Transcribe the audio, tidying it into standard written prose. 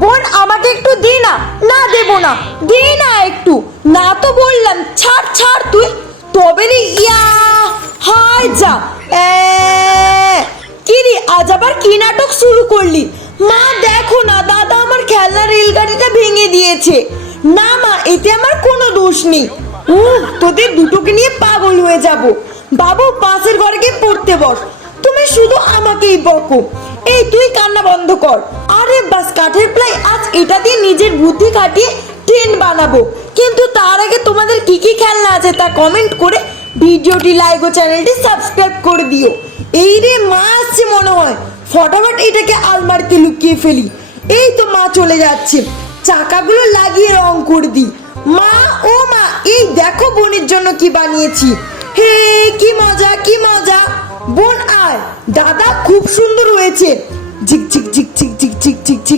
বোন আমাকে একটু দে না। না দেবো না, দে না একটু। না তো বললাম, ছাড় ছাড় তুই। তবে রে ইয়া, হায় যা। কি রে, আজ আবার কি নাটক শুরু করলি? মা দেখো না, দাদা আমার খেলনা রেলগাড়িটা ভেঙে দিয়েছে। না মা, এতে আমার কোনো দোষ নেই। তোদের দুটোকে নিয়ে পাগল হয়ে যাব। বাবু পাশের ঘরে গিয়ে পড়তে বস। তুমি শুধু আমাকেই বকো। এই তুই কান্না বন্ধ কর। আরে বাস, কাঠের প্লাই আজ এটা দিয়ে নিজের বুদ্ধি খাটিয়ে ট্রেন বানাবো। কিন্তু তার আগে তোমাদের কি কি খেলনা আছে তা কমেন্ট করে ভিডিওটি লাইক ও চ্যানেলটি সাবস্ক্রাইব করে দিও। এই রে মা আসছে মনে হয়, ফটাফট এটাকে আলমারিতে লুকিয়ে ফেলি। এই তো মা চলে যাচ্ছে, চাকাগুলো লাগিয়ে রং করে দিই। মা, ও মা, এই দেখো বোনের জন্য কি বানিয়েছি। হে কি মজা, কি মজা। বোন আয়, দাদা খুব সুন্দর হয়েছে। ঝিক ঝিক ঝিক ঝিক ঝিক ঝিক ঝিক ঝিক।